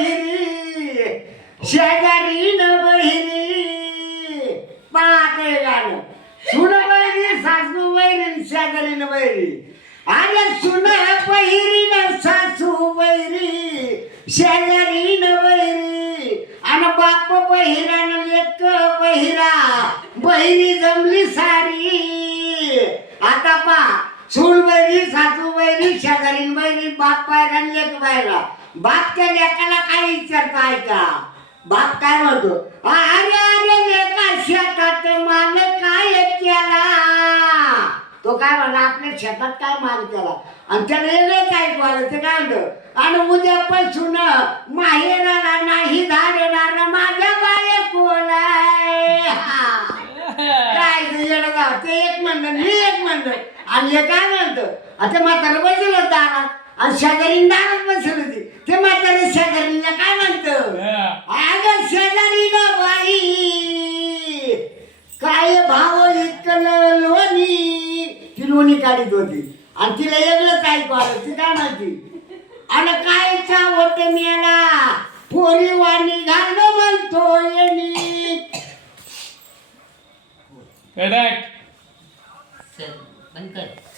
बहिरी शेजारी न बहिरी पाहते गाणं सुन बहिरी सासू बहिरी शेजारी न बहिरी अरे सुन बहिरी न सासू बहिरी शेजारी न बहिरी आणि बाप बहिरा न लेक बहिरा बहिरी जमली सारी आता पा सून बहिरी सासू बहिरी शेजारी बहिरी बाप बाहेर लेक बाहेरा बाप त्या लेकाला काय विचारता ऐका बाप काय म्हणतो अरे अरे लेका शेतात माल काय केला तो काय म्हणला आपल्या शेतात काय माल केला आणि त्याला वेगळंच ऐकू आलं ते काय म्हणतो आणि उद्यापासून माहेराला नाही धाडणार माझ्या बायकोला काय येणं गाव ते एक म्हणलं मी एक म्हणलं आणि हे काय म्हणतो आता म्हातारा बसलं दारात आणि शेजारी दारात बसली होती ते म्हातारा शेजारीला काय म्हणतं अगं शेजारी ना बाई काय भाव इतकं लोणी ती लोणी काढीत होती आणि तिला वेगळंच ऐकू आलं ती काय म्हणती आणि काय चावट मेला पोरी वाणी घालणं म्हणतो येणी करेक्ट सर बंद कर